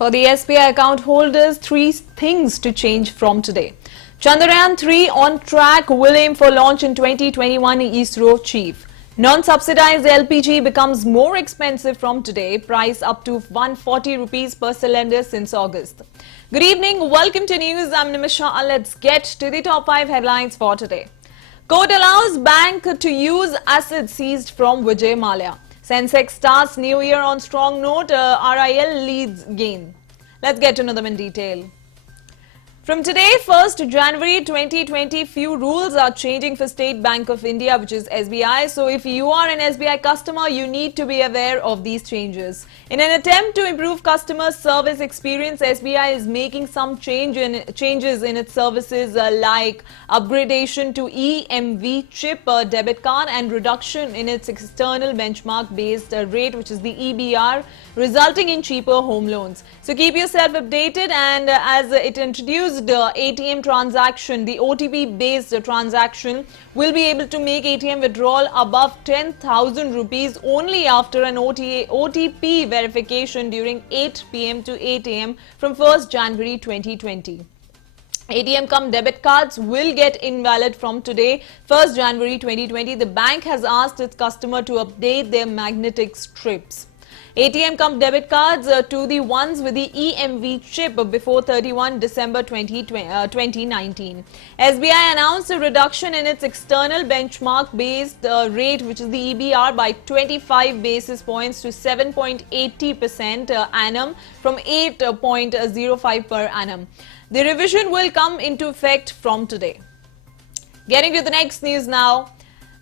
For the SBI account holders, three things to change from today. Chandrayaan 3 on track, will aim for launch in 2021, ISRO chief. Non-subsidized LPG becomes more expensive from today, price up to 140 rupees per cylinder since August. Good evening, welcome to news. I'm Nimisha. Let's get to the top 5 headlines for today. Court allows bank to use assets seized from Vijay Mallya. Sensex starts new year on strong note, RIL leads gain. Let's get to know them in detail. From today, 1st January 2020, few rules are changing for State Bank of India, which is SBI. So if you are an SBI customer, you need to be aware of these changes. In an attempt to improve customer service experience, SBI is making some changes in its services like upgradation to EMV chip debit card and reduction in its external benchmark-based rate, which is the EBR, resulting in cheaper home loans. So keep yourself updated, and as it introduced ATM transaction, the OTP-based transaction will be able to make ATM withdrawal above 10,000 rupees only after an OTP verification during 8 p.m. to 8 a.m. from 1st January 2020. ATM cum debit cards will get invalid from today, 1st January 2020. The bank has asked its customer to update their magnetic strips. ATM cum debit cards to the ones with the EMV chip before 31 December 2019. SBI announced a reduction in its external benchmark-based rate, which is the EBR, by 25 basis points to 7.80% annum from 8.05 per annum. The revision will come into effect from today. Getting to the next news now.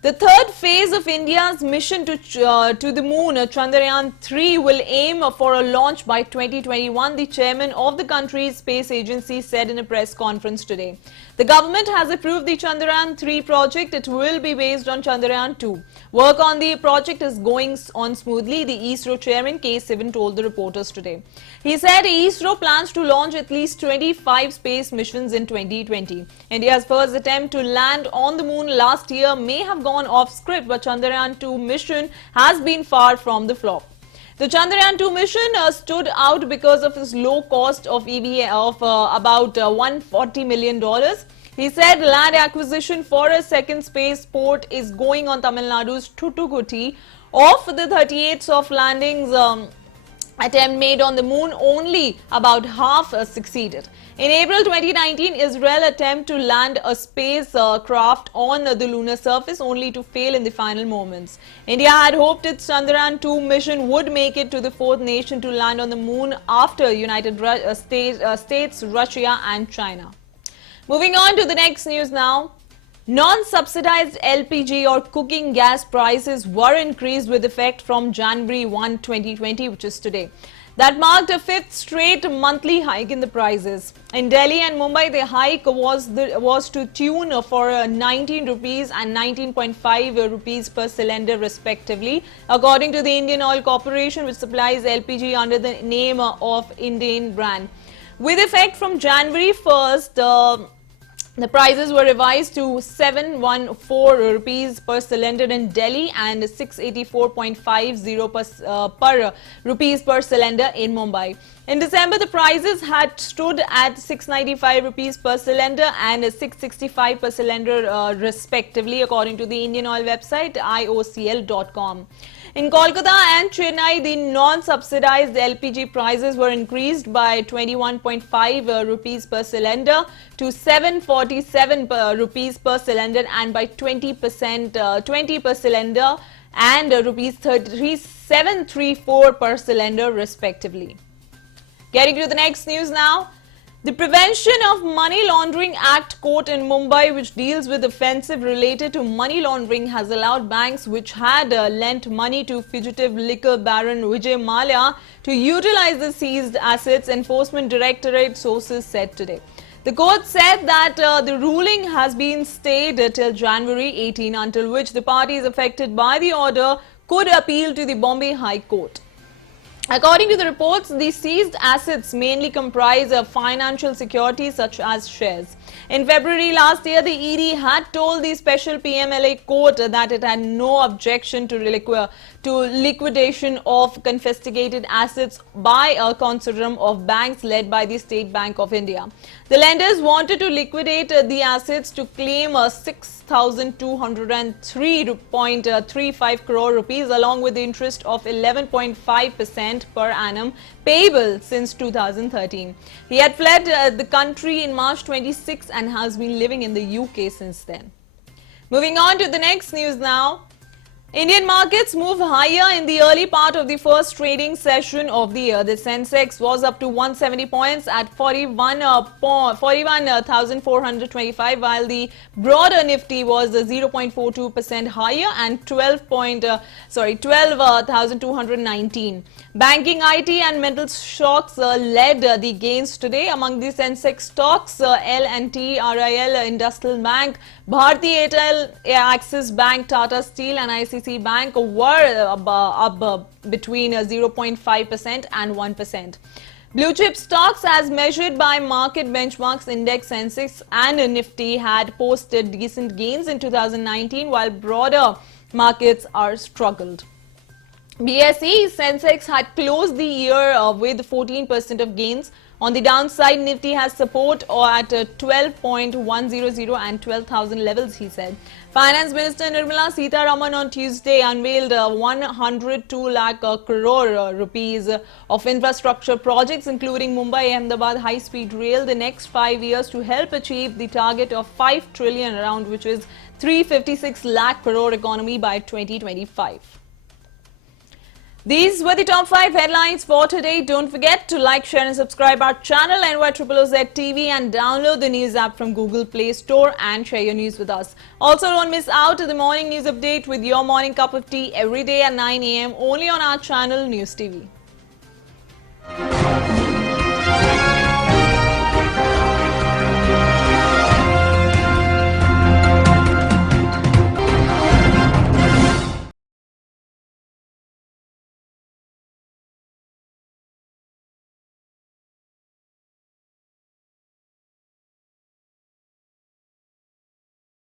The third phase of India's mission to the moon, Chandrayaan 3, will aim for a launch by 2021, the chairman of the country's space agency said in a press conference today. The government has approved the Chandrayaan 3 project. It will be based on Chandrayaan 2. Work on the project is going on smoothly, the ISRO chairman K. Sivan told the reporters today. He said ISRO plans to launch at least 25 space missions in 2020. India's first attempt to land on the moon last year may have gone off script, but Chandrayaan 2 mission has been far from the flop. The Chandrayaan 2 mission stood out because of its low cost of about $140 million. He said land acquisition for a second spaceport is going on Tamil Nadu's Thoothukudi. Of the 38 soft landings attempt made on the moon, only about half succeeded. In April 2019, Israel attempted to land a spacecraft on the lunar surface, only to fail in the final moments. India had hoped its Chandrayaan 2 mission would make it to the fourth nation to land on the moon after United States, Russia and China. Moving on to the next news now. Non-subsidized LPG or cooking gas prices were increased with effect from January 1, 2020, which is today. That marked a fifth straight monthly hike in the prices. In Delhi and Mumbai, the hike was to tune for 19 rupees and 19.5 rupees per cylinder respectively, according to the Indian Oil Corporation, which supplies LPG under the name of Indian brand. With effect from January 1st, the prices were revised to 714 rupees per cylinder in Delhi and 684.50 per rupees per cylinder in Mumbai. In December, the prices had stood at 695 rupees per cylinder and 665 per cylinder respectively, according to the Indian Oil website iocl.com. In Kolkata and Chennai, the non-subsidized LPG prices were increased by 21.5 rupees per cylinder to 747 rupees per cylinder, and by 20 per cylinder and rupees 734 per cylinder respectively. Getting to the next news now. The Prevention of Money Laundering Act court in Mumbai, which deals with offences related to money laundering, has allowed banks which had lent money to fugitive liquor baron Vijay Mallya to utilize the seized assets, Enforcement Directorate sources said today. The court said that the ruling has been stayed till January 18, until which the parties affected by the order could appeal to the Bombay High Court. According to the reports, the seized assets mainly comprise of financial securities such as shares. In February last year, the ED had told the special PMLA court that it had no objection to liquidation of confiscated assets by a consortium of banks led by the State Bank of India. The lenders wanted to liquidate the assets to claim 6,203.35 crore rupees along with the interest of 11.5% per annum payable since 2013. He had fled the country in March 26 and has been living in the UK since then. Moving on to the next news now. Indian markets move higher in the early part of the first trading session of the year. The Sensex was up to 170 points at 41,425, while the broader Nifty was 0.42% higher and 12,219. Banking, IT and metal stocks led the gains today. Among the Sensex stocks, L&T, RIL, Industrial Bank, Bharti Airtel, Axis Bank, Tata Steel and ICICI Bank were up between 0.5% and 1%. Blue chip stocks as measured by market benchmarks index Sensex and Nifty had posted decent gains in 2019 while broader markets are struggled. BSE Sensex had closed the year with 14% of gains. On the downside, Nifty has support at 12.100 and 12,000 levels, he said. Finance Minister Nirmala Sitharaman on Tuesday unveiled 102 lakh crore rupees of infrastructure projects including Mumbai-Ahmedabad high-speed rail the next 5 years to help achieve the target of 5 trillion around, which is 356 lakh crore economy by 2025. These were the top 5 headlines for today. Don't forget to like, share and subscribe our channel NYOOOZ TV and download the news app from Google Play Store and share your news with us. Also, don't miss out the morning news update with your morning cup of tea every day at 9 AM only on our channel News TV.